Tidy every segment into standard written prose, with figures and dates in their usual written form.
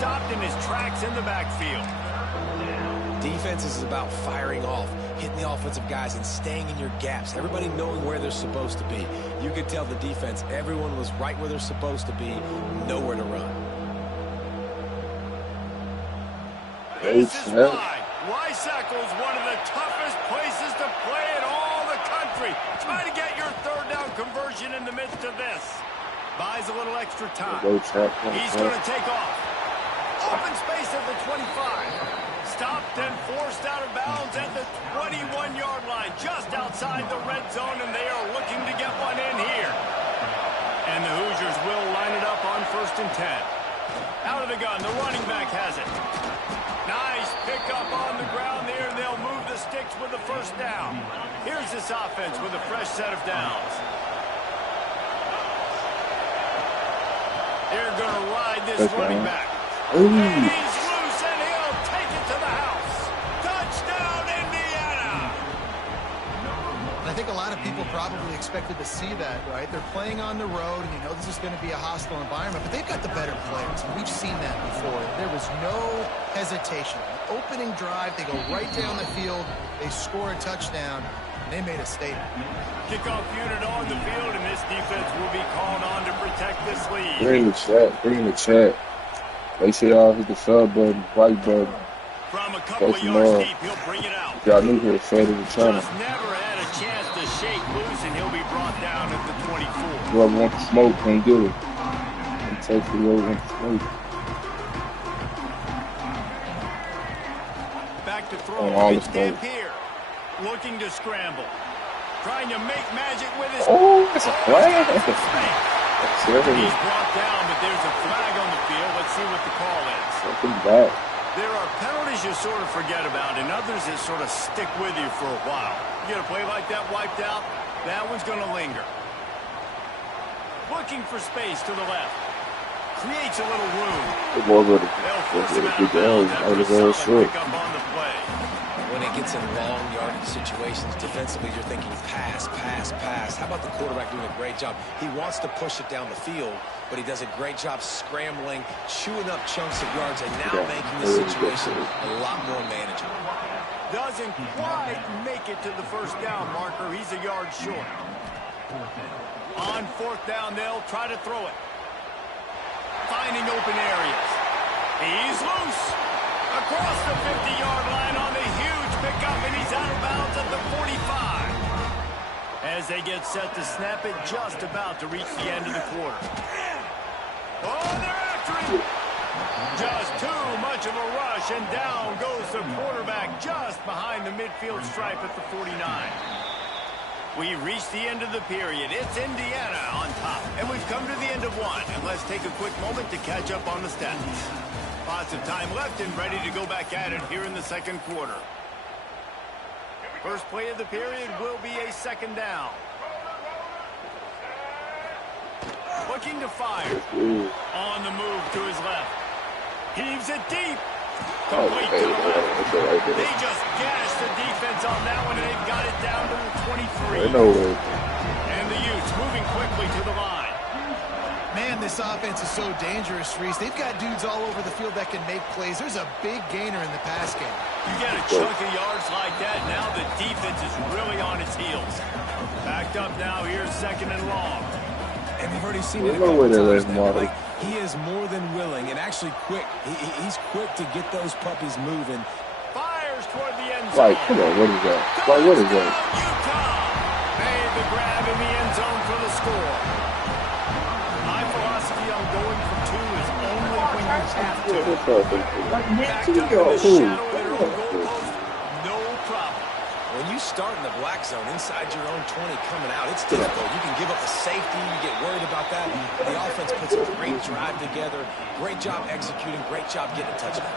stopped in his tracks in the backfield. Defense is about firing off, hitting the offensive guys, and staying in your gaps. Everybody knowing where they're supposed to be. You could tell the defense, everyone was right where they're supposed to be, nowhere to run. This is why Lysacle is one of the toughest places to play in all the country. Try to get your third down conversion in the midst of this. Buys a little extra time. He's going to take off. Open space at the 25. Stopped and forced out of bounds at the 21-yard line, just outside the red zone, and they are looking to get one in here. And the Hoosiers will line it up on 1st and 10. Out of the gun, the running back has it. Nice pickup on the ground there, and they'll move the sticks with the first down. Here's this offense with a fresh set of downs. They're going to ride this running back. And he's loose, and he'll take it to the house. Touchdown, Indiana! I think a lot of people probably expected to see that, right? They're playing on the road, and you know this is going to be a hostile environment, but they've got the better players, and we've seen that before. There was no hesitation. Opening drive, they go right down the field, they score a touchdown, and they made a statement. Kickoff unit on the field, and this defense will be called on to protect this lead. Bring the chat. They say y'all hit the sub button, like button. From a couple of yards deep, he'll bring it out. Y'all new here, fed to the channel. Just never had a chance to shake loose, and he'll be brought down at the 24. Whoever wants to smoke can do it. And take the whoever wants to smoke. Back to throw. It's Dampier. Looking to scramble. Trying to make magic with his... Oh, it's a flag. He's brought down, but there's a flag on the field. Let's see what the call is. Something bad. There are penalties you sort of forget about, and others that sort of stick with you for a while. You get a play like that wiped out, that one's going to linger. Looking for space to the left. Creates a little room. They'll force him out of bounds after a solid pickup on the play. When it gets in long yardage situations, defensively you're thinking pass, pass, pass. How about the quarterback doing a great job? He wants to push it down the field, but he does a great job scrambling, chewing up chunks of yards, and now making the situation a lot more manageable. Doesn't quite make it to the first down marker. He's a yard short. On 4th down, they'll try to throw it. Finding open areas. He's loose. Across the 50-yard line on the huge pickup, and he's out of bounds at the 45. As they get set to snap it, just about to reach the end of the quarter. Oh, they're after him. Just too much of a rush, and down goes the quarterback just behind the midfield stripe at the 49. We reach the end of the period. It's Indiana on top, and we've come to the end of one. And let's take a quick moment to catch up on the stats. Lots of time left and ready to go back at it here in the second quarter. First play of the period will be a 2nd down. Looking to fire. On the move to his left. Heaves it deep. Complete to the left. They just gashed the defense on that one, and they've got it down to the 23. And the Utes moving quickly to the line. Man, this offense is so dangerous, Reese. They've got dudes all over the field that can make plays. There's a big gainer in the pass game. You get a chunk of yards like that, now the defense is really on its heels. Backed up now, here's 2nd and long. And we've already seen it a couple times now. Like, he is more than willing and actually quick. He's quick to get those puppies moving. Fires toward the end zone. Like, come on, what is that? Like, what is that? Utah made the grab in the end zone for the score. My philosophy on going for 2 is only when you have to. Backed up in the shadow of their own goalpost, no problem. When you start in the black zone inside your own 20 coming out, it's difficult. You can give up a safety. You get worried about that. The offense puts a great drive together. Great job executing. Great job getting a touchdown.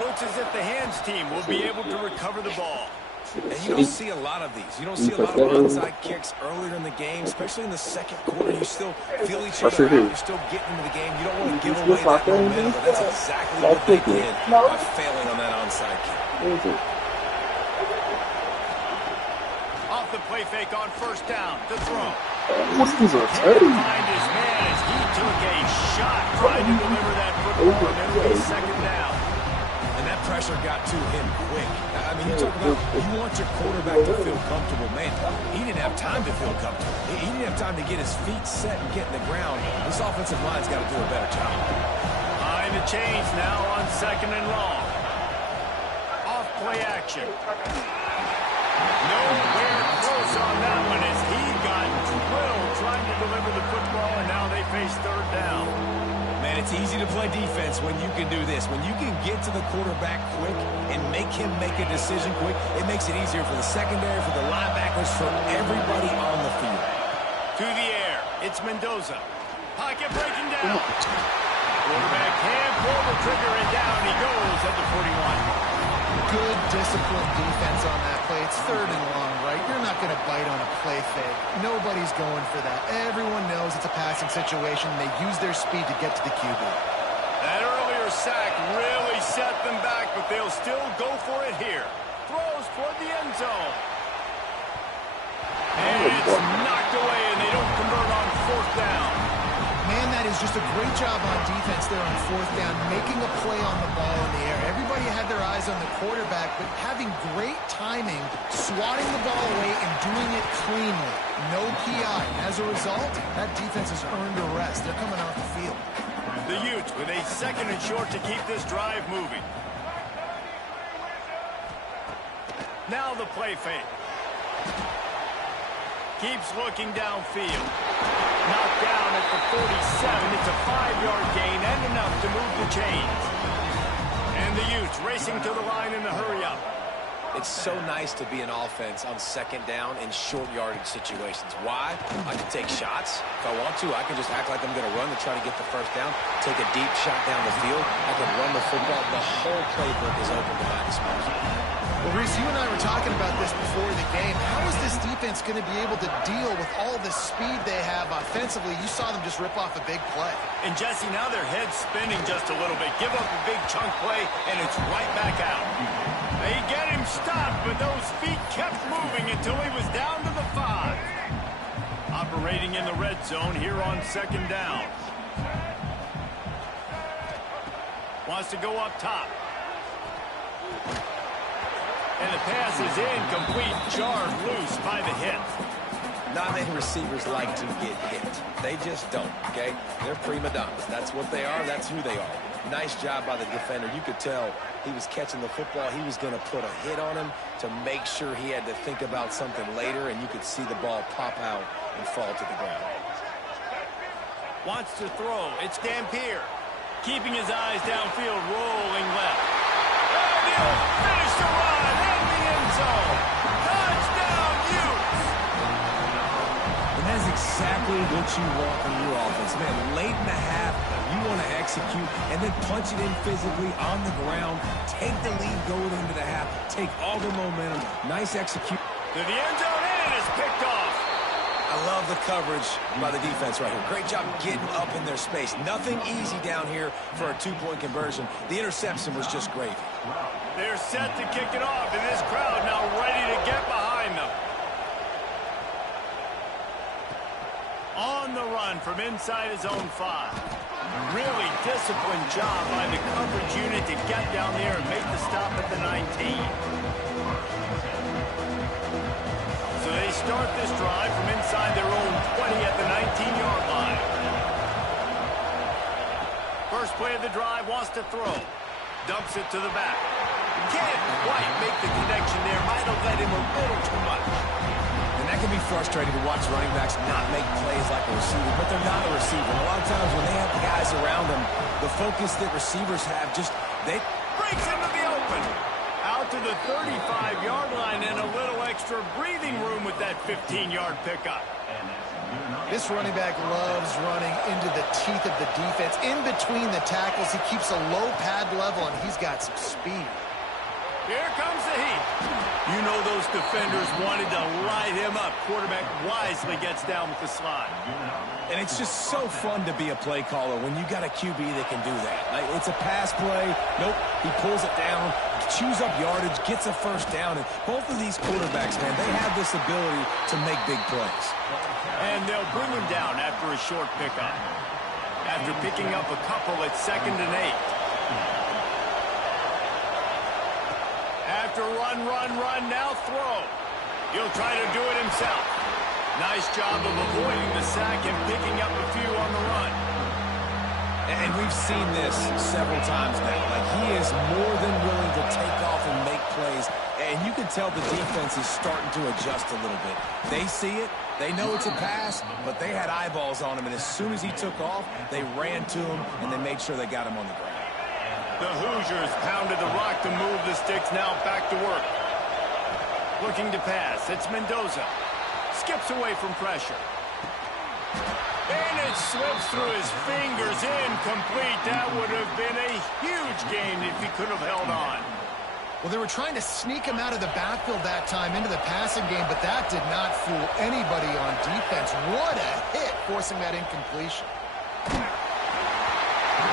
Looks as if the hands team will be able to recover the ball. And you don't see a lot of these. You don't see a lot of onside kicks earlier in the game, especially in the second quarter. You still feel each other out. You're still getting into the game. You don't want to give away that momentum, but that's exactly what they did by failing on that onside kick. Off the play fake on 1st down to throw. What is a Can't turn? find his man as he took a shot trying to deliver that football, and it'll be second down. And that pressure got to him quick. I mean, you talk about you want your quarterback to feel comfortable. Man, he didn't have time to feel comfortable. He didn't have time to get his feet set and get in the ground. This offensive line's got to do a better job. Behind the chains now on second and long. Off play action. Nowhere close on that one as he got drilled trying to deliver the football, and now they face third down. Man, it's easy to play defense when you can do this. When you can get to the quarterback quick and make him make a decision quick, it makes it easier for the secondary, for the linebackers, for everybody on the field. To the air, it's Mendoza. Pocket breaking down. Quarterback can pull the trigger, and down he goes at the 41. Good disciplined defense on that play. It's third and long, right? You're not going to bite on a play fake. Nobody's going for that. Everyone knows it's a passing situation. They use their speed to get to the QB. That earlier sack really set them back, but they'll still go for it here. Throws toward the end zone. And it's knocked away, and they don't convert on fourth down. Man, that is just a great job on defense there on fourth down, making a play on the ball in the air. Everybody had their eyes on the quarterback, but having great timing, swatting the ball away, and doing it cleanly. No PI. As a result, that defense has earned a rest. They're coming off the field. The Utes with a second and short to keep this drive moving. Now the play fake. Keeps looking downfield. Knocked down at the 47. It's a 5-yard gain and enough to move the chains. And the Utes racing to the line in a hurry-up. It's so nice to be an offense on second down in short yardage situations. Why? I can take shots. If I want to, I can just act like I'm going to run to try to get the first down, take a deep shot down the field. I can run the football. The whole playbook is open to my disposal. Well, Reese, you and I were talking about this before the game. How is this defense going to be able to deal with all the speed they have offensively? You saw them just rip off a big play. And, Jesse, now their head's spinning just a little bit. Give up a big chunk play, and it's right back out. They get him stopped, but those feet kept moving until he was down to the 5. Operating in the red zone here on second down. Wants to go up top. And the pass is incomplete, jarred loose by the hit. Not many receivers like to get hit. They just don't, okay? They're prima donnas. That's what they are. That's who they are. Nice job by the defender. You could tell he was catching the football. He was going to put a hit on him to make sure he had to think about something later, and you could see the ball pop out and fall to the ground. Wants to throw. It's Dampier. Keeping his eyes downfield, rolling left. And he'll finish the run in the end zone. Touchdown, Utes! And that's exactly what you want from your offense. Man, late in the half, you want to execute and then punch it in physically on the ground. Take the lead going into the half. Take all the momentum. Nice execute. To the end zone, and it's picked off. I love the coverage by the defense right here. Great job getting up in their space. Nothing easy down here for a two-point conversion. The interception was just gravy. They're set to kick it off, and this crowd now ready to get behind them. On the run from inside his own 5. Really disciplined job by the coverage unit to get down there and make the stop at the 19. So they start this drive from inside their own 20 at the 19-yard line. First play of the drive, wants to throw. Dumps it to the back. Can't quite make the connection there. Might have led him a little too much. And that can be frustrating to watch running backs not make plays like a receiver, but they're not a receiver. And a lot of times when they have the guys around them, the focus that receivers have they breaks into the open. Out to the 35-yard line and a little extra breathing room with that 15-yard pickup. This running back loves running into the teeth of the defense. In between the tackles, he keeps a low pad level, and he's got some speed. Here comes the heat. You know those defenders wanted to light him up. Quarterback wisely gets down with the slide. And it's just so fun to be a play caller when you got a QB that can do that. Like, it's a pass play. Nope, he pulls it down, chews up yardage, gets a first down, and both of these quarterbacks, man, they have this ability to make big plays. And they'll bring him down after a short pickup. After picking up a couple at 2nd and 8. After run, now throw. He'll try to do it himself. Nice job of avoiding the sack and picking up a few on the run. And we've seen this several times now. Like, he is more than willing to take off and make plays. And you can tell the defense is starting to adjust a little bit. They see it. They know it's a pass, but they had eyeballs on him. And as soon as he took off, they ran to him, and they made sure they got him on the ground. The Hoosiers pounded the rock to move the sticks, now back to work. Looking to pass. It's Mendoza. Skips away from pressure. And it slips through his fingers. Incomplete. That would have been a huge gain if he could have held on. Well, they were trying to sneak him out of the backfield that time into the passing game, but that did not fool anybody on defense. What a hit, forcing that incompletion.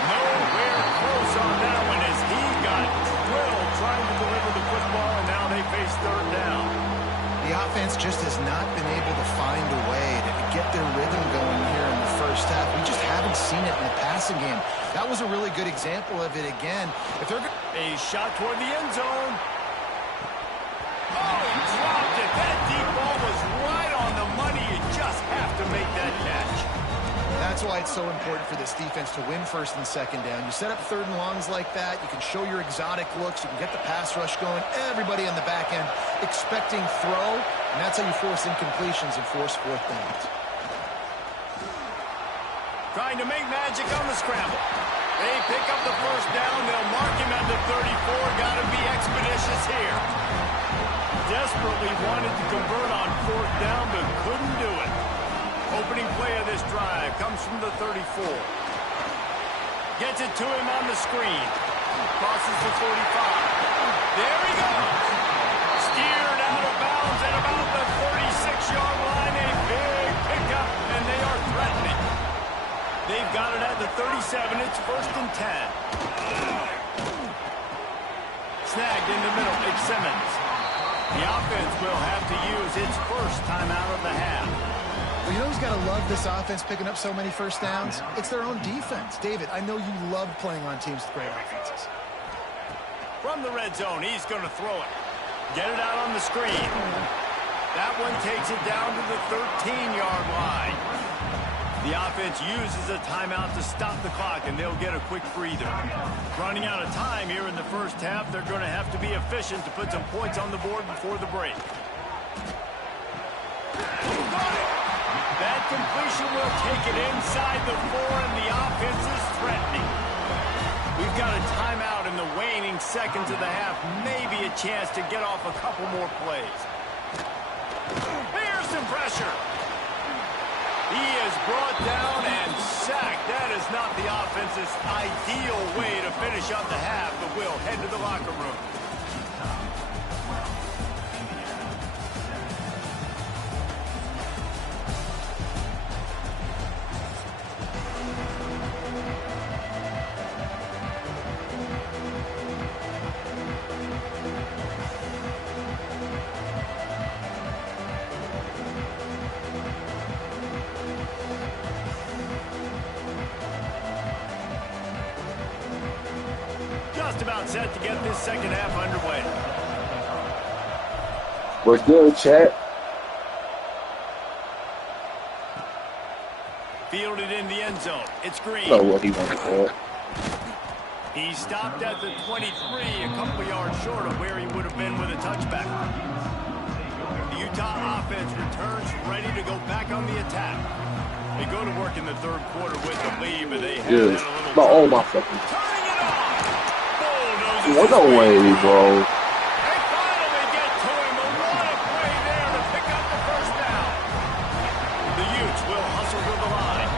Nowhere close on that one as he got drilled trying to deliver the football, and now they face 3rd down. The offense just has not been able to find a way to get their rhythm going here in the first half. We just haven't seen it in the passing game. That was a really good example of it again. If they're a shot toward the end zone. Oh, he dropped it. That deep ball was right on the money. You just have to make that catch. That's why it's so important for this defense to win 1st and 2nd down. You set up 3rd and longs like that. You can show your exotic looks. You can get the pass rush going. Everybody on the back end expecting throw, and that's how you force incompletions and force 4th downs. Trying to make magic on the scramble. They pick up the 1st down. They'll mark him at the 34. Got to be expeditious here. Desperately wanted to convert on 4th down, but couldn't do it. Opening play of this drive comes from the 34. Gets it to him on the screen. Crosses the 45. There he goes. Steered out of bounds at about the 36-yard line. A big pickup, and they are threatening. They've got it at the 37. It's 1st and 10. Snagged in the middle. It's Simmons. The offense will have to use its first timeout of the half. Well, you know who's got to love this offense picking up so many 1st downs? It's their own defense. David, I know you love playing on teams with great offenses. From the red zone, he's going to throw it. Get it out on the screen. That one takes it down to the 13-yard line. The offense uses a timeout to stop the clock, and they'll get a quick breather. Running out of time here in the first half, they're going to have to be efficient to put some points on the board before the break. That completion will take it inside the 4, and the offense is threatening. We've got a timeout in the waning seconds of the half. Maybe a chance to get off a couple more plays. Here's some pressure. He is brought down and sacked. That is not the offense's ideal way to finish up the half, but we'll head to the locker room. Just about set to get this second half underway. What's good, chat? Fielded in the end zone. It's Green. I don't know what he wanted for. He stopped at the 23, a couple yards short of where he would have been with a touchback. The Utah offense returns ready to go back on the attack. They go to work in the 3rd quarter with the lead, but they have had a little But oh my fucking. turning it on. Bulldozes What no way, bro. They finally get to him, but what a play there to pick up the 1st down. The Utes will hustle to the line.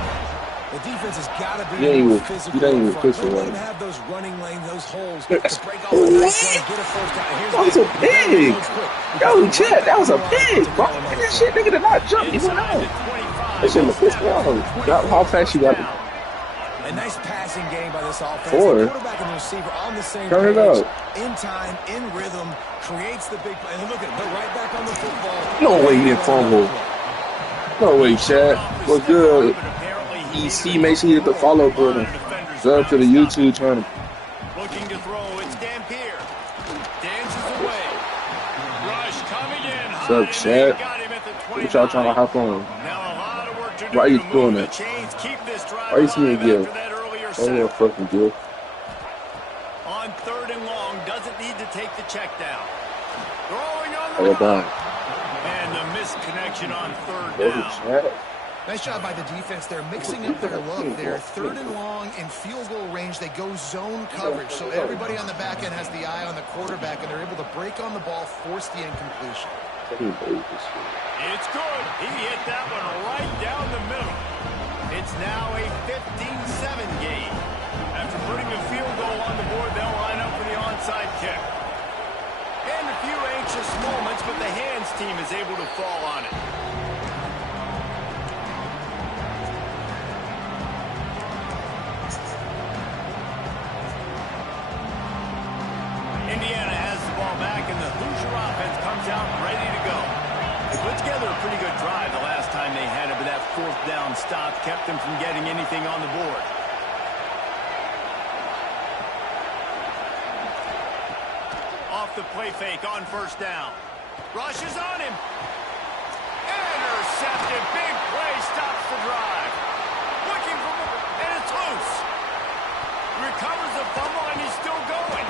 The defense has got to be You more physical. ain't even Don't physical. let them have those running lanes, those holes to break off the nice run, get a 1st down. Here's That was a pig. Yo, chat, that was a pig, bro. And this shit, nigga, did not jump. He went out. That shit pissed me off. How fast you got it? And A nice passing game by this offense. 4. The quarterback and the receiver on the same Turn it page. up. In time, in rhythm, creates the big play. And look at him, they're right back on the football. No way he didn't fumble. No way, Chad. What's good? EC, make sure you hit the follow button. Sub to the YouTube channel. Looking to throw, it's Dampier. Dances away. Rush coming in. What's up, Chad? What y'all trying to hop on? Now a lot of work to do. Why you to move doing the that? chains, keep this drive Why you seeing alive me give? after that earlier Oh, set. yeah, fucking good. On 3rd and long, doesn't need to take the check down. Throwing on the All run. about. And the misconnection on 3rd Go to down. Chad. Nice job by the defense. They're mixing up their look. They're 3rd and long in field goal range. They go zone coverage. So everybody on the back end has the eye on the quarterback, and they're able to break on the ball, force the incompletion. It's good. He hit that one right down the middle. It's now a 15-7 game. After putting a field goal on the board, they'll line up for the onside kick. And a few anxious moments, but the hands team is able to fall on it. Indiana has the ball back, and the Hoosier offense comes out ready to go. They put together a pretty good drive the last time they had it, but that 4th down stop kept them from getting anything on the board. Off the play fake on 1st down. Rush is on him. Intercepted. Big play stops the drive. Looking for more, and it's loose. Recovers the fumble, and he's still going.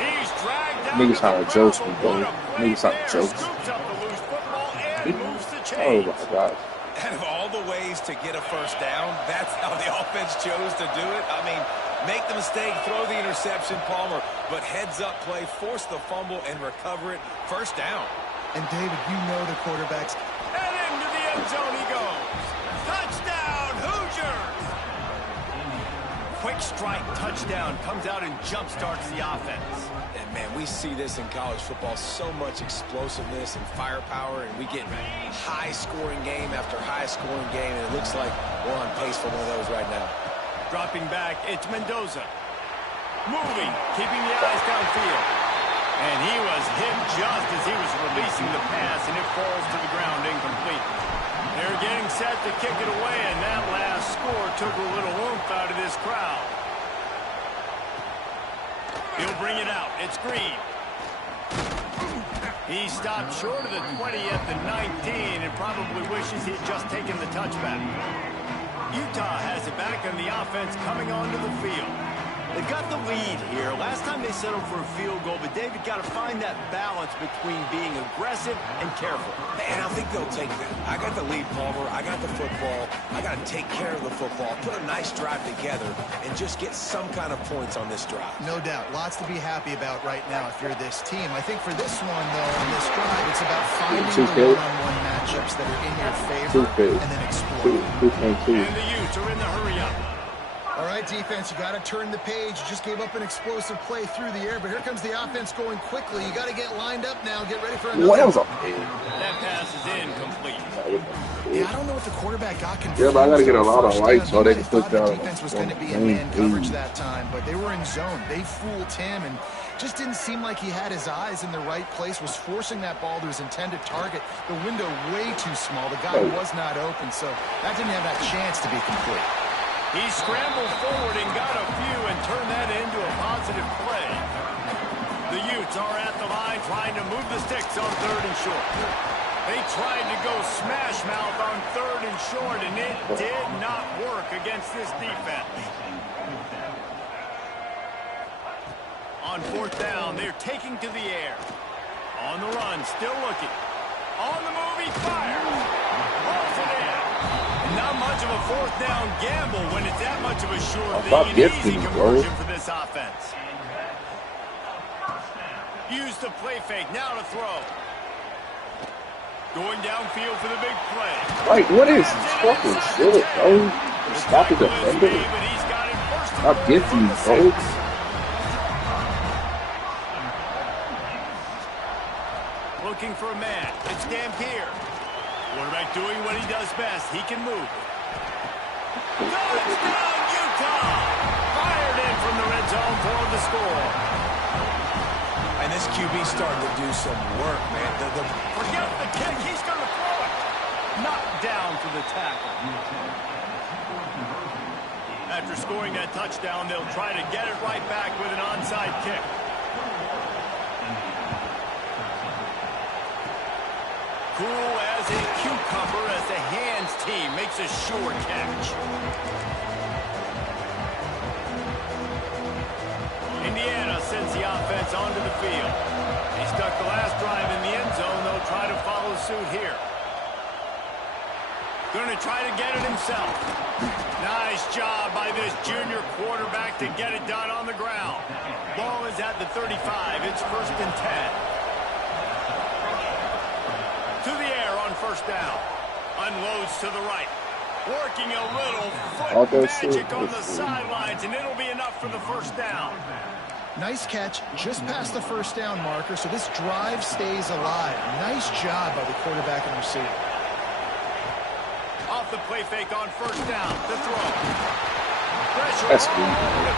He's dragged down. Niggas how to joke me, bro. What a play Niggas how to there. joke. Scoops up the loose football and moves the Oh chains. my God. Out of all the ways to get a 1st down, that's how the offense chose to do it. I mean, make the mistake, throw the interception, Palmer, but heads-up play, force the fumble, and recover it. 1st down. And, David, you know the quarterbacks. And into the end zone he goes. Touchdown, Hoosiers! Quick strike touchdown comes out and jump-starts the offense. And, man, we see this in college football, so much explosiveness and firepower, and we get high-scoring game after high-scoring game, and it looks like we're on pace for one of those right now. Dropping back, it's Mendoza. Moving, keeping the eyes downfield. And he was hit just as he was releasing the pass, and it falls to the ground incomplete. They're getting set to kick it away, and that last score took a little oomph out of this crowd. He'll bring it out. It's Green. He stopped short of the 20 at the 19 and probably wishes he had just taken the touchback. Utah has it back on the offense coming onto the field. They've got the lead here. Last time they settled for a field goal, but David got to find that balance between being aggressive and careful. And I think they'll take that. I got the lead, Palmer. I got the football. I got to take care of the football, put a nice drive together, and just get some kind of points on this drive. No doubt. Lots to be happy about right now if you're this team. I think for this one, though, on this drive, it's about finding the one-on-one matchups that are in your favor and then exploiting. And the Utes are in the hurry-up. All right, defense, you got to turn the page. You just gave up an explosive play through the air, but here comes the offense going quickly. You got to get lined up now. Get ready for another. What else? That pass is incomplete. Yeah, I don't know what the quarterback got confused. Yeah, but I got to get a lot of lights so they can put down. The defense was going to be in man coverage that time, but they were in zone. They fooled him and just didn't seem like he had his eyes in the right place, was forcing that ball to his intended target. The window way too small. The guy was not open, so that didn't have that chance to be complete. He scrambled forward and got a few and turned that into a positive play. The Utes are at the line trying to move the sticks on 3rd and short. They tried to go smash mouth on 3rd and short, and it did not work against this defense. On 4th down, they're taking to the air. On the run, still looking. On the move, he fires. Pulls it in. Not much of a 4th down gamble when it's that much of a sure thing. An easy conversion for this offense. Use the play fake, now to throw. Going downfield for the big play. Like, what is fucking shit, bro? Stop the defender. Stop getting you, bro. Looking for a man. It's Dampier. Quarterback doing what he does best. He can move. Touchdown, Utah fired in from the red zone for the score. And this QB starting to do some work, man. Forget the kick. He's going to throw it. Knocked down for the tackle. After scoring that touchdown, they'll try to get it right back with an onside kick. Cool as a cucumber as the hands team makes a sure catch. Indiana sends the offense onto the field. He stuck the last drive in the end zone. They'll try to follow suit here. Going to try to get it himself. Nice job by this junior quarterback to get it done on the ground. Ball is at the 35. It's 1st and 10. To the air on 1st down. Unloads to the right. Working a little foot magic on the sidelines, and it'll be enough for the 1st down. Nice catch, just past the 1st down marker, so this drive stays alive. Nice job by the quarterback and receiver. Off the play fake on 1st down. The throw. Pressure. That's good.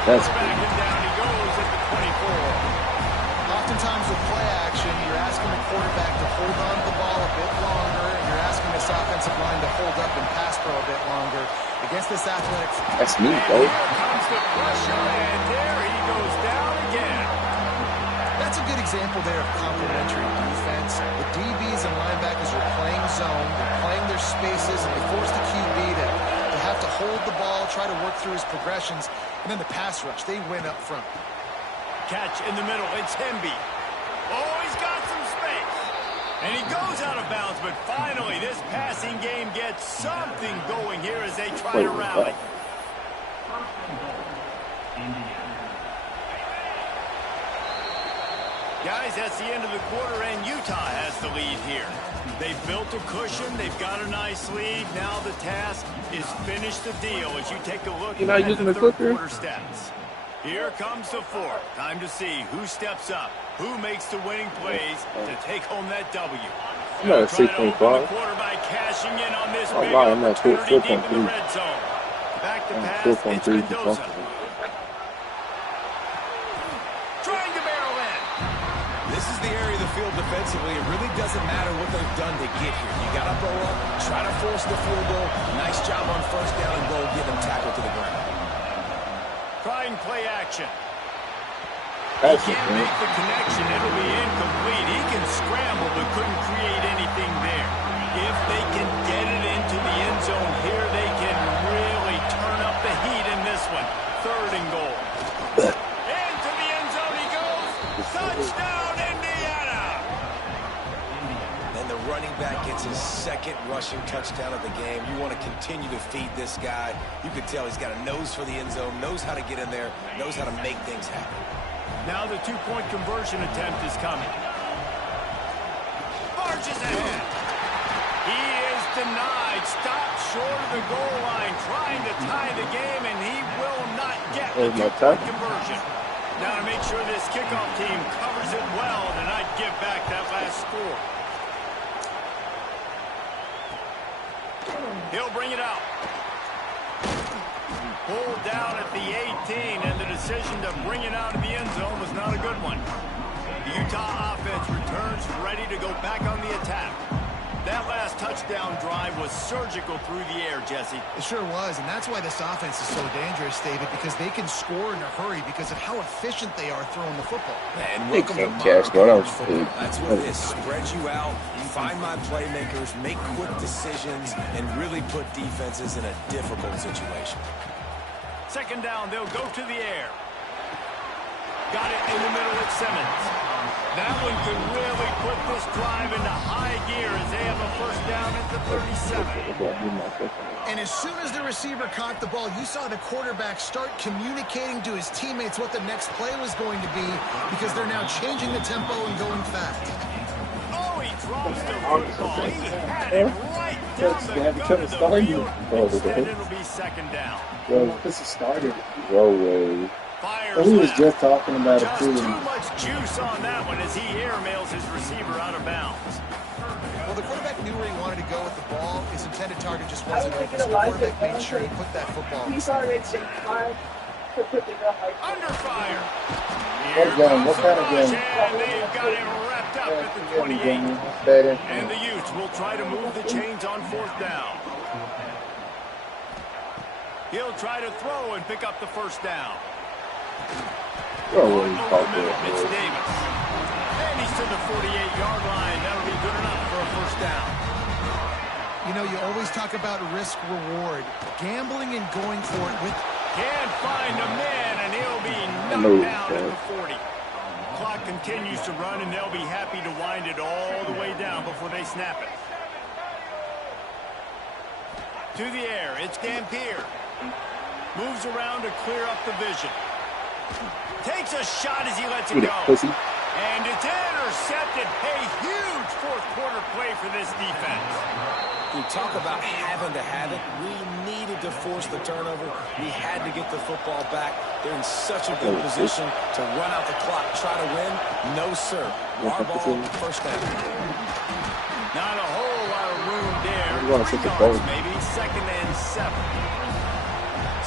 That's good. Back and down he goes at the 24. Oftentimes with play action, you're asking the quarterback to hold on to the ball a bit longer, and you're asking this offensive line to hold up and pass pro a bit longer. Against this athletic... That's me, bro. Here comes the pressure, and there he goes down again. That's a good example there of complementary defense. The DBs and linebackers are playing zone, they're playing their spaces, and they force the QB to have to hold the ball, try to work through his progressions, and then the pass rush, they win up front. Catch in the middle. It's Hemby. Oh, he's got some space. And he goes out of bounds, but finally this passing game gets something going here as they try to rally. Guys, that's the end of the quarter, and Utah has the lead here. They've built a cushion. They've got a nice lead. Now the task is finish the deal as you take a look at the third quarter stats. Here comes the 4th. Time to see who steps up, who makes the winning plays to take home that W. I'm not at 6.5. Quarterback cashing in on this Oh, big wow, I'm at opportunity deep in 4.3. the red zone. Back to pass, it's 4.3. Mendoza. Trying to barrel in. This is the area of the field defensively. It really doesn't matter what they've done to get here. You got to go up, try to force the field goal. Nice job on 1st down and goal, get them tackled to the ground. Trying play action. That's He can't make the connection. It'll be incomplete. He can scramble, but couldn't create anything there. If they can get it into the end zone here, they can really turn up the heat in this one. 3rd and goal. Into the end zone he goes. Touchdown, Indiana! And the running back gets his 2nd rushing touchdown of the game. You want to continue to feed this guy. You can tell he's got a nose for the end zone, knows how to get in there, knows how to make things happen. Now the 2-point conversion attempt is coming. Marches ahead. He is denied. Stopped short of the goal line, trying to tie the game, and he will not get the 2-point conversion. Now to make sure this kickoff team covers it well to not give back that last score. He'll bring it out. Pulled down at the 18, and the decision to bring it out of the end zone was not a good one. The Utah offense returns ready to go back on the attack. That last touchdown drive was surgical through the air, Jesse. It sure was, and that's why this offense is so dangerous, David, because they can score in a hurry because of how efficient they are throwing the football. And They welcome to can't catch, bro. That was football. big. That's what it is. Spread you out, find my playmakers, make quick decisions, and really put defenses in a difficult situation. 2nd down, they'll go to the air. Got it in the middle at Simmons. That one could really put this drive into high gear as they have a 1st down at the 37. And as soon as the receiver caught the ball, you saw the quarterback start communicating to his teammates what the next play was going to be because they're now changing the tempo and going fast. Oh, he drops the football. He had it right down the gut of the field. Instead, it'll be 2nd down. Bro, this is started. No way. Fires We was left. just talking about it Just too. too much juice on that one as he airmails his receiver out of bounds. Well, the quarterback knew where he wanted to go with the ball. His intended target just wasn't open. So the quarterback made sure he put that football. He's already saying under fire. What game? What kind of game? And they've got him wrapped up at the 28. And the Utes will try to move the chains on 4th down. He'll try to throw and pick up the first down. Oh, It's Davis. And he's to the 48-yard line. That'll be good enough for a first down. You know, you always talk about risk-reward. Gambling and going for it with... Can't find a man, and he'll be knocked down at the 40. Clock continues to run, and they'll be happy to wind it all the way down before they snap it. To the air, it's Dampier. Moves around to clear up the vision. Takes a shot as he lets it go. And it's intercepted. A huge fourth-quarter play for this defense. You talk about having to have it. We needed to force the turnover. We had to get the football back. They're in such a good position to run out the clock, try to win. No, sir. Our ball, first down. Not a whole lot of room there. 3 yards, maybe. 2nd and 7.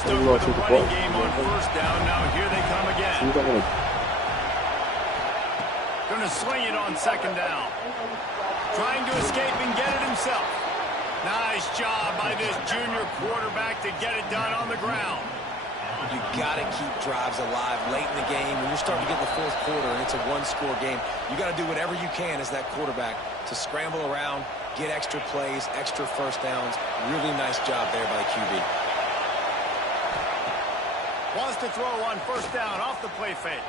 Still with the running game on first down. Now here they come again. Going to sling it on 2nd down. Trying to escape and get it himself. Nice job by this junior quarterback to get it done on the ground. You got to keep drives alive late in the game. When you're starting to get in the 4th quarter and it's a one-score game, you got to do whatever you can as that quarterback to scramble around, get extra plays, extra first downs. Really nice job there by the QB. Wants to throw on first down off the play fake.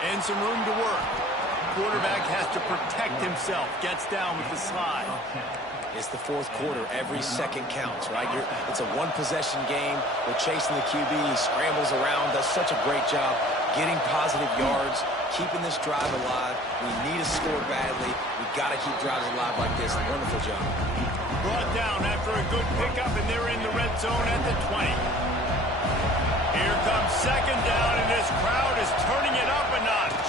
And some room to work. Quarterback has to protect himself. Gets down with the slide. It's the 4th quarter. Every second counts, right? It's a one-possession game. We're chasing the QB. He scrambles around, does such a great job getting positive yards, keeping this drive alive. We need a score badly. We've got to keep drives alive like this. Wonderful job. Brought down after a good pickup, and they're in the red zone at the 20. Here comes 2nd down, and this crowd is turning it up a notch.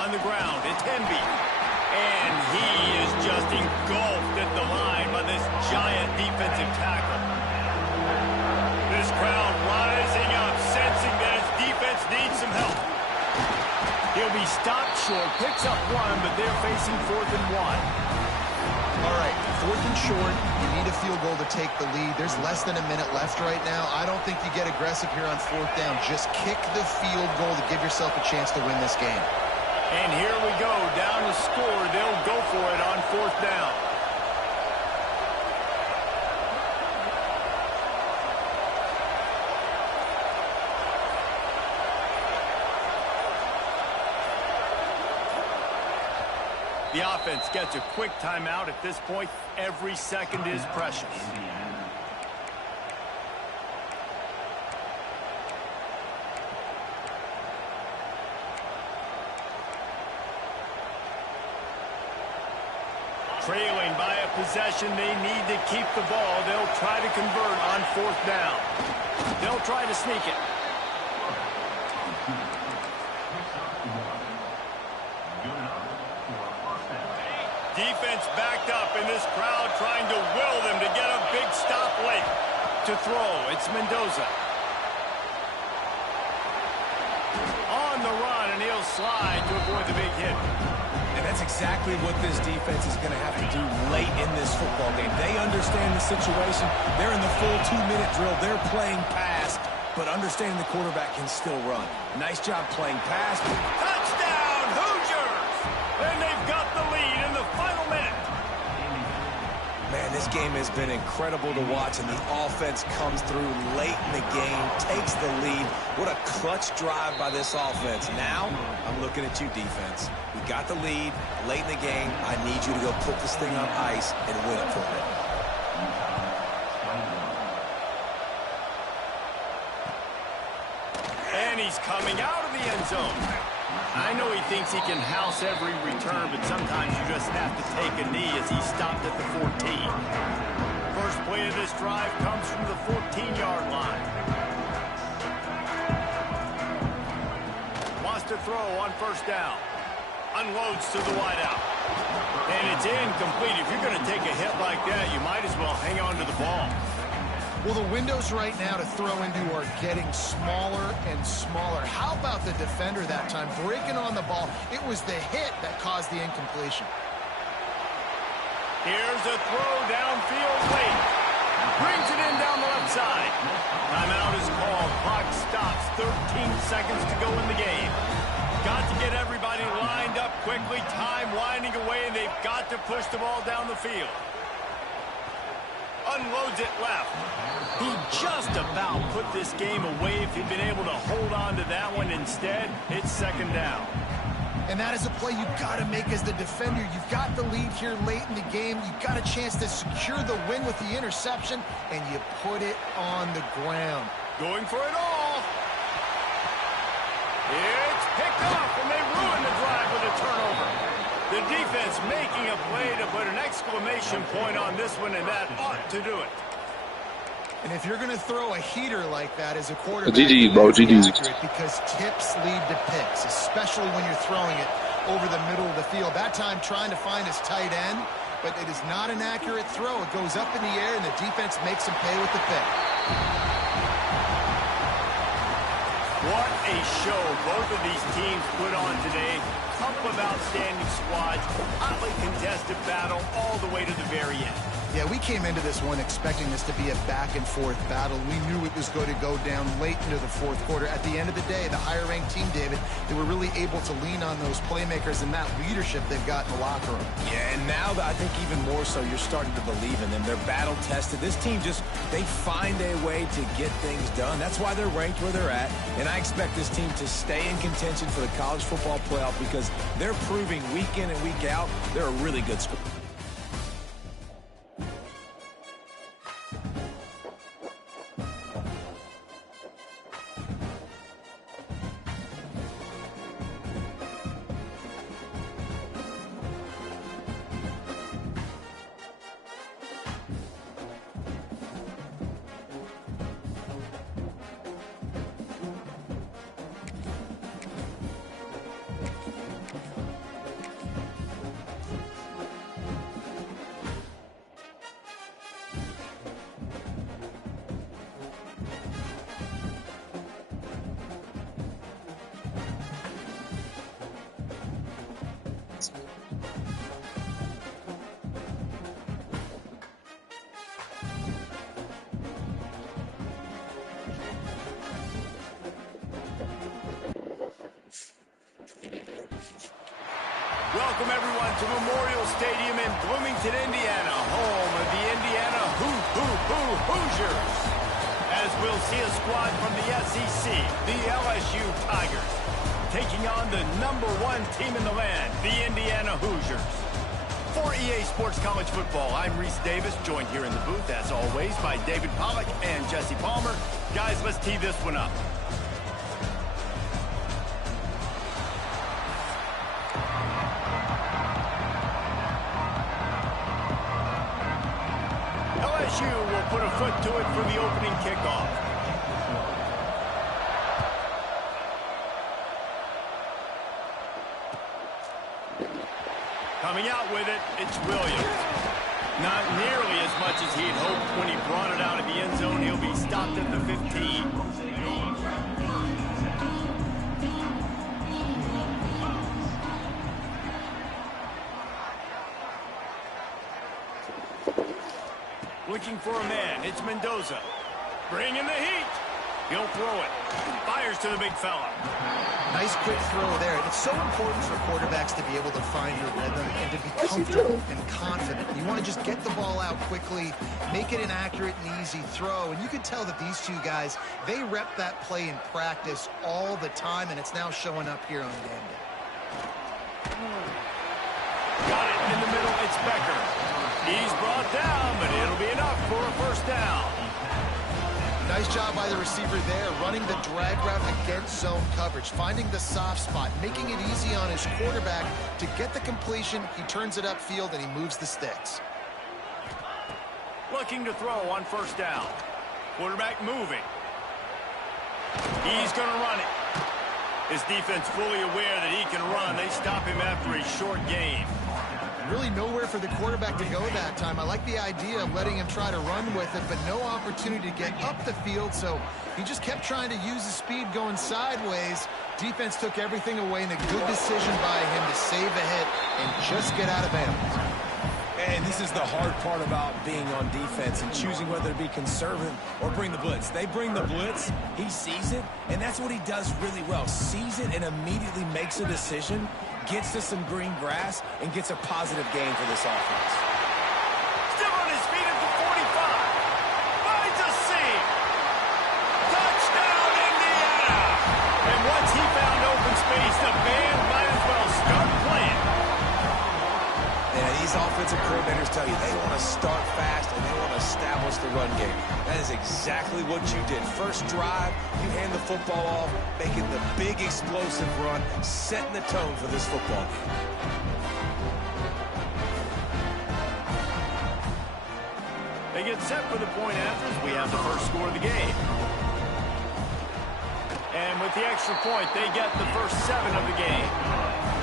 On the ground, it's Hemby. And he is just engulfed at the line by this giant defensive tackle. This crowd rising up, sensing that its defense needs some help. He'll be stopped short, picks up 1, but they're facing 4th and 1. All right, 4th and short. You need a field goal to take the lead. There's less than a minute left right now. I don't think you get aggressive here on 4th down. Just kick the field goal to give yourself a chance to win this game. And here we go, down to score. They'll go for it on 4th down. The offense gets a quick timeout at this point. Every second is precious. Trailing by a possession, they need to keep the ball. They'll try to convert on 4th down. They'll try to sneak it. Defense backed up, and this crowd trying to will them to get a big stop late. To throw, it's Mendoza. On the run, and he'll slide to avoid the big hit. And that's exactly what this defense is going to have to do late in this football game. They understand the situation. They're in the full 2-minute drill. They're playing pass, but understanding the quarterback can still run. Nice job playing pass. Touchdown, Hoosiers! And they've got the lead in the final minute. Man, this game has been incredible to watch, and the offense comes through late in the game, takes the lead. What a clutch drive by this offense. Now, I'm looking at you, defense. We got the lead late in the game. I need you to go put this thing on ice and win it for me. And he's coming out of the end zone. I know he thinks he can house every return, but sometimes you just have to take a knee as he stopped at the 14. First play of this drive comes from the 14-yard line. Wants to throw on first down. Unloads to the wideout. And it's incomplete. If you're going to take a hit like that, you might as well hang on to the ball. Well, the windows right now to throw into are getting smaller and smaller. How about the defender that time breaking on the ball? It was the hit that caused the incompletion. Here's a throw downfield late. Brings it in down the left side. Timeout is called. Clock stops. 13 seconds to go in the game. Got to get everybody lined up quickly. Time winding away, and they've got to push the ball down the field. Unloads it left. He just about put this game away if he'd been able to hold on to that one. Instead, it's second down. And that is a play you've got to make as the defender. You've got the lead here late in the game. You've got a chance to secure the win with the interception, and you put it on the ground. Going for it all. It's picked off, and they ruin the drive with a turnover. The defense making a play to put an exclamation point on this one, and that ought to do it. And if you're going to throw a heater like that as a quarterback, GG, bro, GG. because tips lead to picks, especially when you're throwing it over the middle of the field. That time trying to find his tight end, but it is not an accurate throw. It goes up in the air, and the defense makes him pay with the pick. What a show both of these teams put on today. Couple of outstanding squads, hotly contested battle all the way to the very end. Yeah, we came into this one expecting this to be a back-and-forth battle. We knew it was going to go down late into the fourth quarter. At the end of the day, the higher-ranked team, David, they were really able to lean on those playmakers and that leadership they've got in the locker room. Yeah, and now I think even more so, you're starting to believe in them. They're battle-tested. This team they find a way to get things done. That's why they're ranked where they're at. And I expect this team to stay in contention for the college football playoff because they're proving week in and week out they're a really good squad. Welcome, everyone, to Memorial Stadium in Bloomington, Indiana, home of the Indiana Hoosiers. As we'll see a squad from the SEC, the LSU Tigers, taking on the #1 team in the land, the Indiana Hoosiers. For EA Sports College Football, I'm Reese Davis, joined here in the booth, as always, by David Pollack and Jesse Palmer. Guys, let's tee this one up. LSU will put a foot to it for the opening kickoff. Coming out with it, it's Williams. Not nearly as much as he'd hoped when he brought it out of the end zone. He'll be stopped at the 15. Looking for a man. It's Mendoza. Bringing the heat. He'll throw it. Fires to the big fella. Nice quick throw there. It's so important for quarterbacks to be able to find your rhythm and to be comfortable and confident. You want to just get the ball out quickly, make it an accurate and easy throw. And you can tell that these two guys, they rep that play in practice all the time, and it's now showing up here on game day. Got it in the middle. It's Becker. He's brought down, but it'll be enough for a first down. Nice job by the receiver there, running the drag route against zone coverage, finding the soft spot, making it easy on his quarterback to get the completion. He turns it upfield, and he moves the sticks. Looking to throw on first down. Quarterback moving. He's going to run it. His defense fully aware that he can run. They stop him after a short gain. Really nowhere for the quarterback to go that time. I like the idea of letting him try to run with it, but no opportunity to get up the field, so he just kept trying to use the speed going sideways. Defense took everything away, and a good decision by him to save a hit and just get out of bounds. And this is the hard part about being on defense and choosing whether to be conservative or bring the blitz. They bring the blitz, he sees it, and that's what he does really well. Sees it and immediately makes a decision, gets to some green grass, and gets a positive gain for this offense. Still on his feet at the 45. Finds a seam. Touchdown, Indiana! And once he found open space, the band might as well start playing. Yeah, these offensive coordinators tell you they want to start fast and they want to establish the run game. That is exactly what you did. First drive, you hand the football off, making the big explosive run, setting the tone for this football game. They get set for the point after. We have the first score of the game. And with the extra point, they get the first 7 of the game.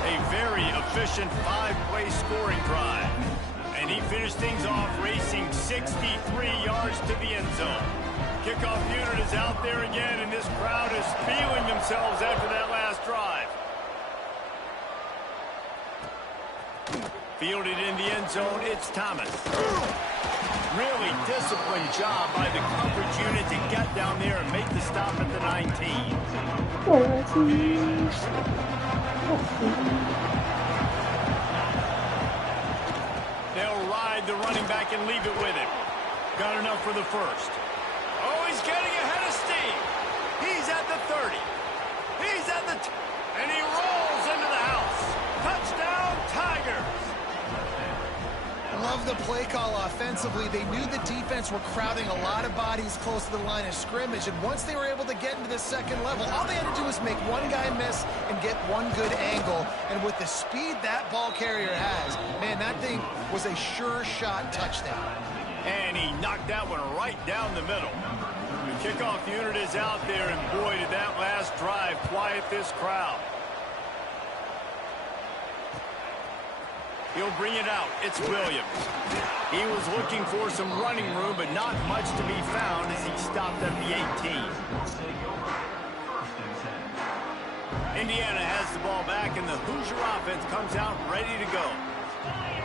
A very efficient 5-play scoring drive. And he finished things off racing 63 yards to the end zone. Kickoff unit is out there again, and this crowd is feeling themselves after that last drive. Fielded in the end zone, it's Thomas. Really disciplined job by the coverage unit to get down there and make the stop at the 19. They'll ride the running back and leave it with him. Got enough for the first. Oh, he's getting ahead of steam. He's at the 30. He's at the... and he rolls into the house. Touchdown, Tigers. Love the play call offensively. They knew the defense were crowding a lot of bodies close to the line of scrimmage, and once they were able to get into the second level, all they had to do was make one guy miss and get one good angle. And with the speed that ball carrier has, man, that thing was a sure shot touchdown. And he knocked that one right down the middle. The kickoff unit is out there, and boy, did that last drive quiet this crowd. He'll bring it out. It's Williams. He was looking for some running room, but not much to be found as he stopped at the 18. Indiana has the ball back, and the Hoosier offense comes out ready to go.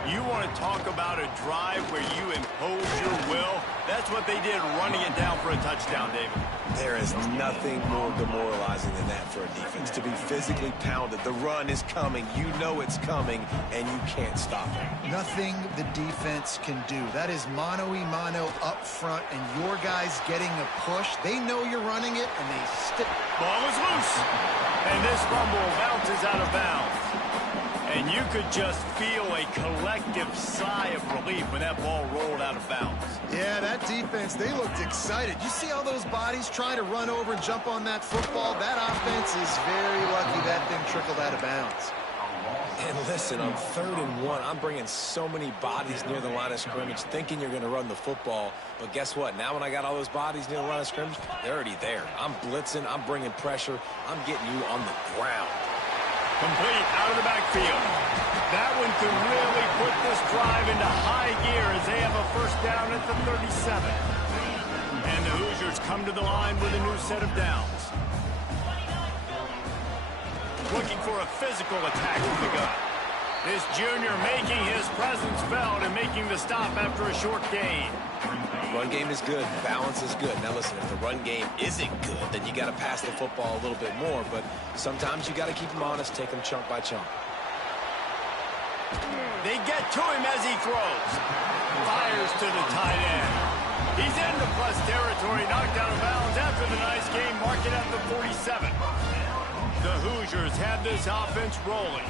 You want to talk about a drive where you impose your will? That's what they did, running it down for a touchdown, David. There is nothing more demoralizing than that for a defense, to be physically pounded. The run is coming. You know it's coming, and you can't stop it. Nothing the defense can do. That is mano-a-mano up front, and your guys getting a push. They know you're running it, and they stick. Ball is loose. And this fumble bounces out of bounds. And you could just feel a collective sigh of relief when that ball rolled out of bounds. Yeah, that defense, they looked excited. You see all those bodies trying to run over and jump on that football? That offense is very lucky that thing trickled out of bounds. And listen, on 3rd and 1, I'm bringing so many bodies near the line of scrimmage thinking you're going to run the football. But guess what? Now when I got all those bodies near the line of scrimmage, they're already there. I'm blitzing. I'm bringing pressure. I'm getting you on the ground. Complete out of the backfield. That one could really put this drive into high gear as they have a first down at the 37. And the Hoosiers come to the line with a new set of downs. Looking for a physical attack from the gun. This junior making his presence felt and making the stop after a short gain. Run game is good. Balance is good. Now listen, if the run game isn't good, then you got to pass the football a little bit more. But sometimes you got to keep them honest, take them chunk by chunk. They get to him as he throws. Fires to the tight end. He's into plus territory, knocked out of bounds after the nice game. Mark it at the 47. The Hoosiers have this offense rolling.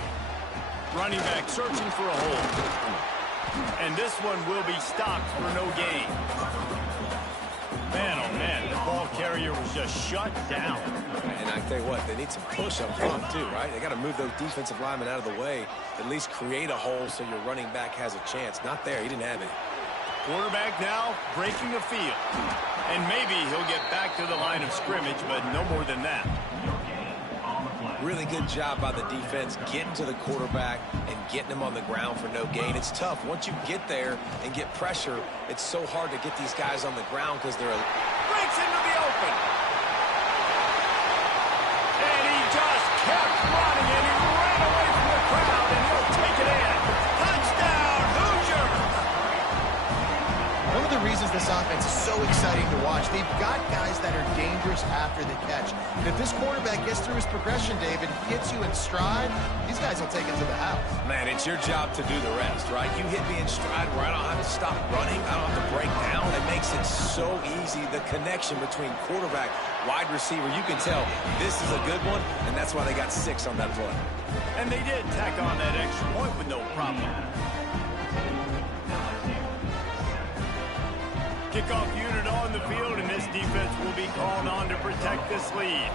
Running back searching for a hole. And this one will be stopped for no gain. Man, oh man, the ball carrier was just shut down. And I tell you what, they need some push up front too, right? They got to move those defensive linemen out of the way, at least create a hole so your running back has a chance. Not there, he didn't have any. Quarterback now breaking the field. And maybe he'll get back to the line of scrimmage, but no more than that. Really good job by the defense getting to the quarterback and getting him on the ground for no gain. It's tough. Once you get there and get pressure, it's so hard to get these guys on the ground because they're... Breaks into the open. And he just kept running, and he ran away from the crowd, and he'll take it in. Touchdown, Hoosiers! One of the reasons this offense is so exciting to watch, they've got guys that are dangerous after the catch. And if this quarterback gets through his progression, David, gets you in stride, these guys will take it to the house. Man, it's your job to do the rest, right? You hit me in stride where I don't have to stop running. I don't have to break down. It makes it so easy, the connection between quarterback, wide receiver. You can tell this is a good one, and that's why they got 6 on that play. And they did tack on that extra point with no problem. Kickoff unit on the field, and this defense will be called on to protect this lead.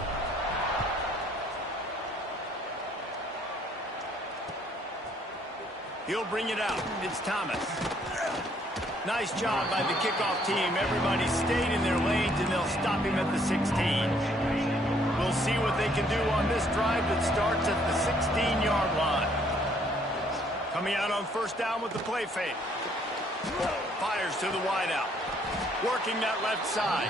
He'll bring it out. It's Thomas. Nice job by the kickoff team. Everybody stayed in their lanes, and they'll stop him at the 16. We'll see what they can do on this drive that starts at the 16-yard line. Coming out on first down with the play fake. Fires to the wideout. Working that left side.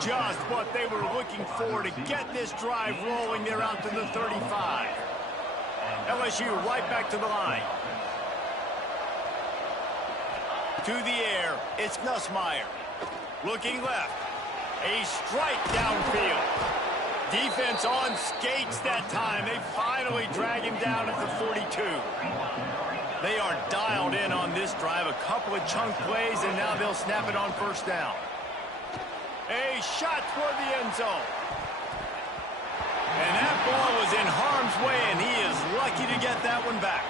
Just what they were looking for to get this drive rolling. They're out to the 35. LSU right back to the line. To the air, it's Nussmeier. Looking left. A strike downfield. Defense on skates that time. They finally drag him down at the 42. They are dialed in on this drive. A couple of chunk plays, and now they'll snap it on first down. A shot toward the end zone. And that ball was in harm's way, and he is lucky to get that one back.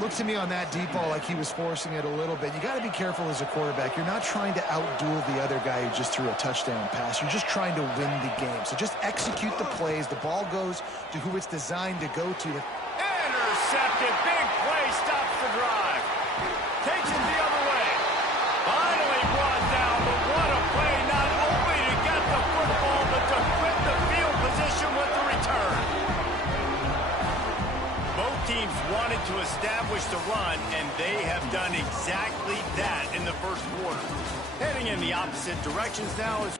Looks to me on that deep ball like he was forcing it a little bit. You got to be careful as a quarterback. You're not trying to outduel the other guy who just threw a touchdown pass. You're just trying to win the game. So just execute the plays. The ball goes to who it's designed to go to. Intercepted. Big play stops the drive. Takes it the other way. Finally brought down, but what a play, not only to get the football, but to quit the field position with the return. Both teams wanted to establish the run, and they have done exactly that in the first quarter. Heading in the opposite directions now is...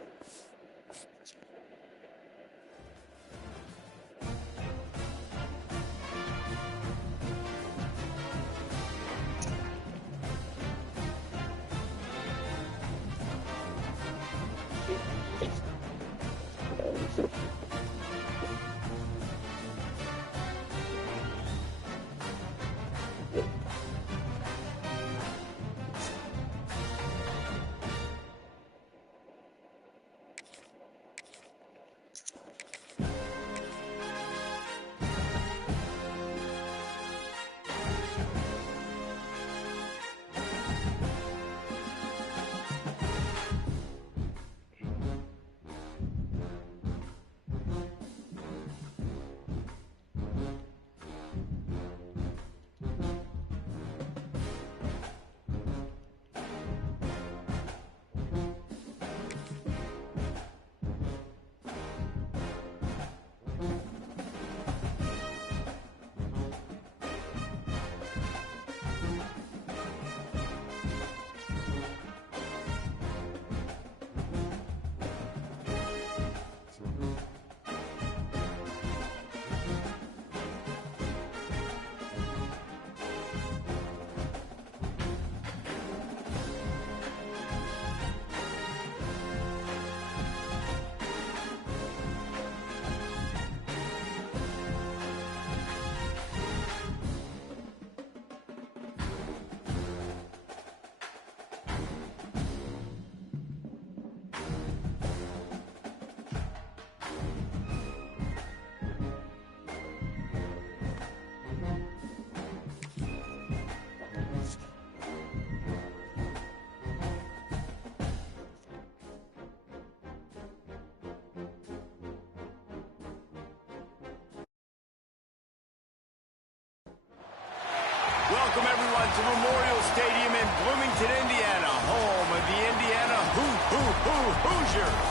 Welcome, everyone, to Memorial Stadium in Bloomington, Indiana, home of the Indiana Hoosiers.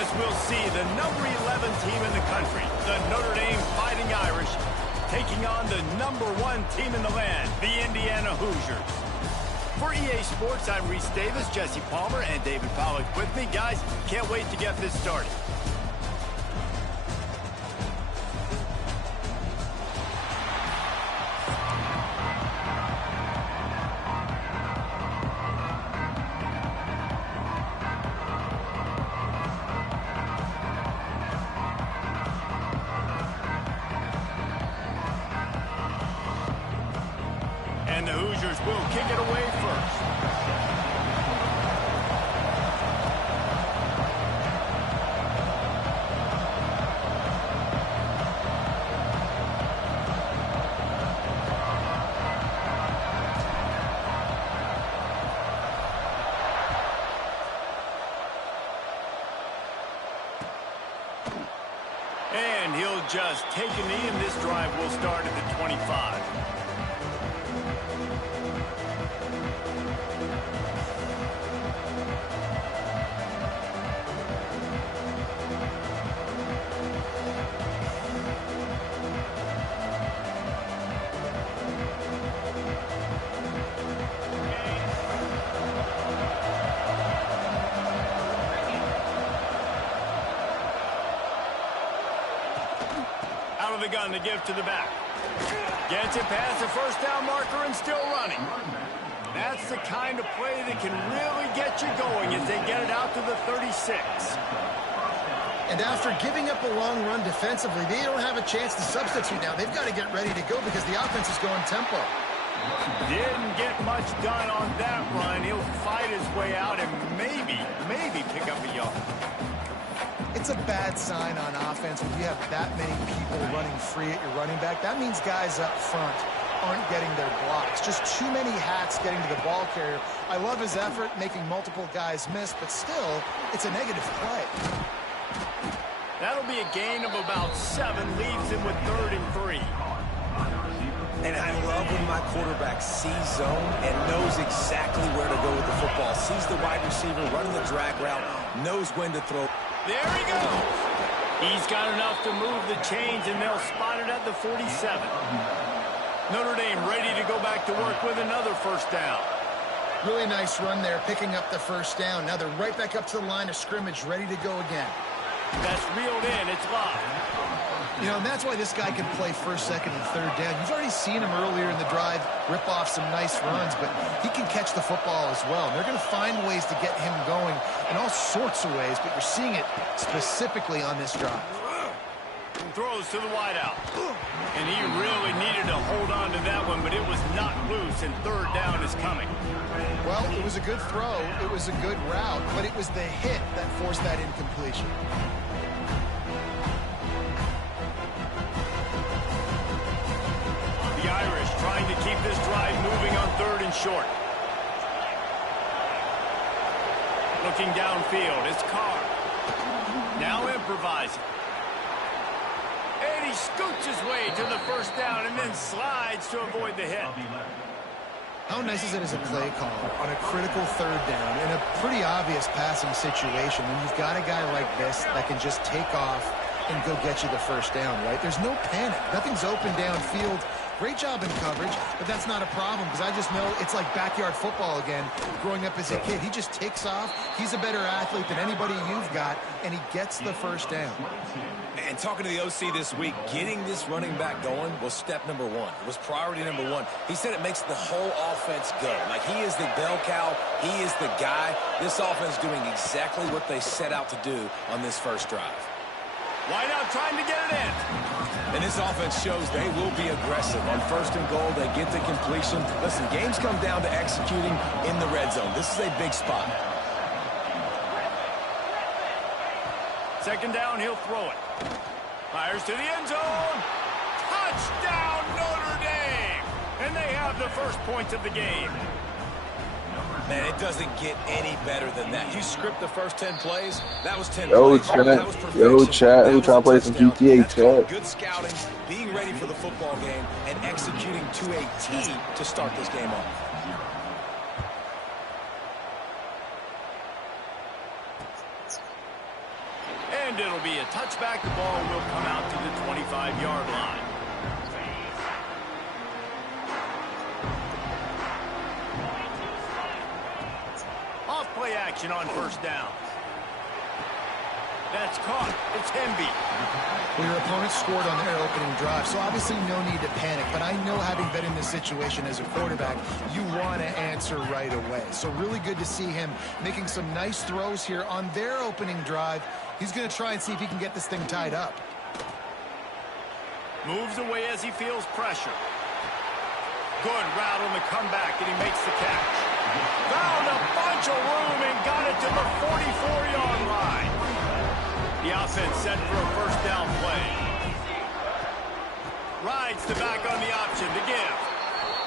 As as we'll see the number 11 team in the country, the Notre Dame Fighting Irish, taking on the number 1 team in the land, the Indiana Hoosiers. For EA Sports, I'm Reese Davis, Jesse Palmer, and David Pollack with me. Guys, can't wait to get this started. And the Hoosiers will kick it away first. And he'll just take a knee, and this drive will start at the 25. Out of the gun to give to the back. Gets it past the first down marker and still running. That's the kind of play that can really get you going as they get it out to the 36. And after giving up a long run defensively, they don't have a chance to substitute now. They've got to get ready to go because the offense is going tempo. Didn't get much done on that run. He'll fight his way out and maybe pick up a yard. It's a bad sign on offense when you have that many people running free at your running back. That means guys up front aren't getting their blocks. Just too many hats getting to the ball carrier. I love his effort making multiple guys miss, but still, it's a negative play. That'll be a gain of about 7, leaves him with 3rd and 3. And I love when my quarterback sees zone and knows exactly where to go with the football. Sees the wide receiver running the drag route, knows when to throw. There he goes. He's got enough to move the chains, and they'll spot it at the 47. Notre Dame ready to go back to work with another first down. Really nice run there, picking up the first down. Now they're right back up to the line of scrimmage, ready to go again. That's reeled in. It's live. You know, and that's why this guy can play first, second, and third down. You've already seen him earlier in the drive rip off some nice runs, but he can catch the football as well. And they're going to find ways to get him going in all sorts of ways, but you're seeing it specifically on this drive. Throws to the wideout. And he really needed to hold on to that one, but it was not loose, and 3rd down is coming. Well, it was a good throw. It was a good route, but it was the hit that forced that incompletion. The Irish trying to keep this drive moving on 3rd and short. Looking downfield, it's Carr. Now improvising. And he scoots his way to the first down and then slides to avoid the hit. How nice is it as a play caller on a critical 3rd down in a pretty obvious passing situation when you've got a guy like this that can just take off and go get you the first down, right? There's no panic. Nothing's open downfield. Great job in coverage, but that's not a problem because I just know it's like backyard football again. Growing up as a kid, he just takes off. He's a better athlete than anybody you've got, and he gets the first down. And talking to the OC this week, getting this running back going was step number 1. It was priority number 1. He said it makes the whole offense go. Like, he is the bell cow. He is the guy. This offense doing exactly what they set out to do on this first drive. Wideout trying to get it in. And this offense shows they will be aggressive. On 1st and goal, they get the completion. Listen, games come down to executing in the red zone. This is a big spot. 2nd down, he'll throw it. Fires to the end zone. Touchdown, Notre Dame! And they have the first points of the game. Man, it doesn't get any better than that. You script the first 10 plays, that was 10 Yo, plays. chat. That was perfection. Yo, chat. Who That trying to play was a some touchdown. GTA, That's called chat? good scouting, being ready for the football game, and executing to a T to start this game off. And it'll be a touchback. The ball will come out to the 25-yard line. Off-play action on first down. That's caught. It's Hemby. Well, your opponent scored on their opening drive, so obviously no need to panic. But I know, having been in this situation as a quarterback, you want to answer right away. So really good to see him making some nice throws here on their opening drive. He's going to try and see if he can get this thing tied up. Moves away as he feels pressure. Good route on the comeback, and he makes the catch. Found a bunch of room and got it to the 44-yard line. The offense set for a first down play. Rides the back on the option to give.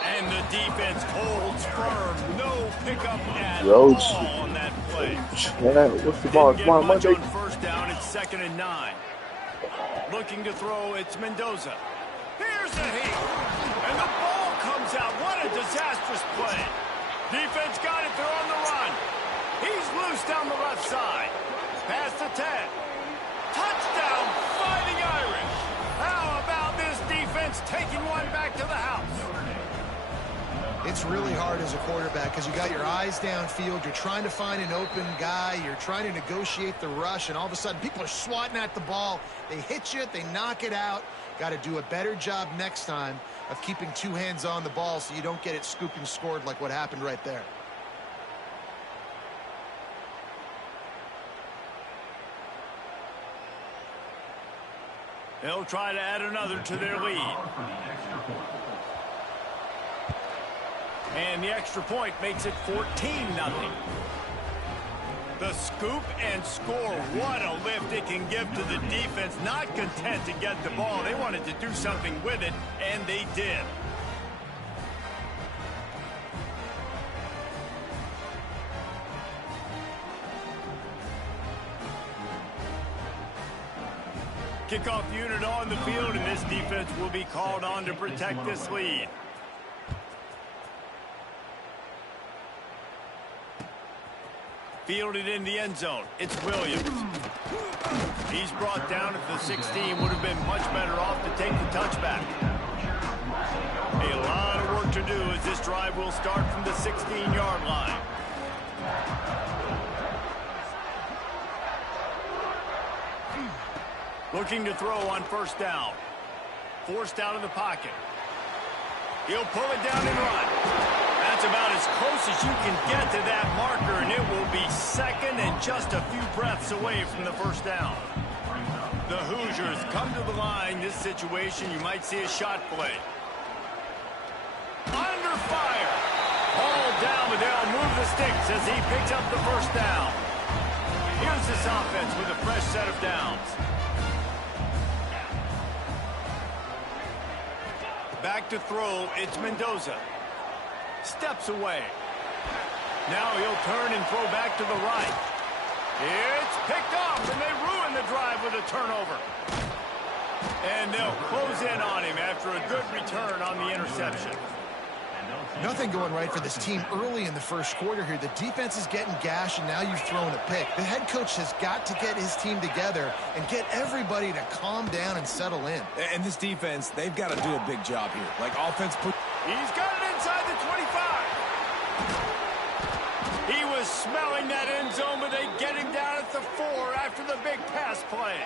And the defense holds firm. No pickup at all on that play. What's the ball? Come on, Monday. On first down, it's 2nd and 9. Looking to throw, it's Mendoza. Here's the heat. And the ball comes out. What a disastrous play. Defense got it. They're on the run. He's loose down the left side. Past the 10. Touchdown, Fighting Irish. How about this defense taking one back to the house? It's really hard as a quarterback because you got your eyes downfield. You're trying to find an open guy. You're trying to negotiate the rush, and all of a sudden people are swatting at the ball. They hit you. They knock it out. Got to do a better job next time of keeping two hands on the ball so you don't get it scooped and scored like what happened right there. They'll try to add another to their lead. And the extra point makes it 14-0. The scoop and score. What a lift it can give to the defense. Not content to get the ball. They wanted to do something with it, and they did. Kickoff unit on the field, and this defense will be called on to protect this lead. Fielded in the end zone. It's Williams. He's brought down at the 16. Would have been much better off to take the touchback. A lot of work to do as this drive will start from the 16-yard line. Looking to throw on first down. Forced out of the pocket. He'll pull it down and run. That's about as close as you can get to that marker, and it will be second and just a few breaths away from the first down. The Hoosiers come to the line. This situation, you might see a shot play. Under fire. Ball down, but they'll move the sticks as he picks up the first down. Here's this offense with a fresh set of downs. Back to throw, it's Mendoza. Steps away. Now he'll turn and throw back to the right. It's picked off, and they ruin the drive with a turnover. And they'll close in on him after a good return on the interception. Nothing going right for this team early in the first quarter here. The defense is getting gashed, and now you've thrown a pick. The head coach has got to get his team together and get everybody to calm down and settle in. And this defense, they've got to do a big job here. Like offense put... He's got it inside the 25. He was smelling that end zone, but they get him down at the 4 after the big pass play.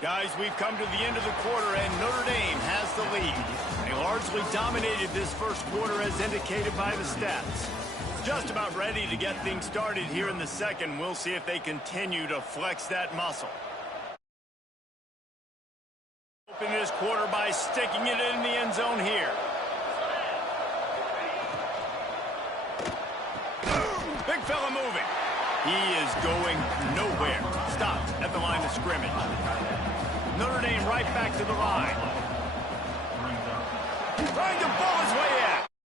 Guys, we've come to the end of the quarter, and Notre Dame has the lead. They largely dominated this first quarter as indicated by the stats. Just about ready to get things started here in the second. We'll see if they continue to flex that muscle. Open this quarter by sticking it in the end zone here. Big fella moving. He is going nowhere. Stopped at the line of scrimmage. Notre Dame right back to the line. Trying to ball his way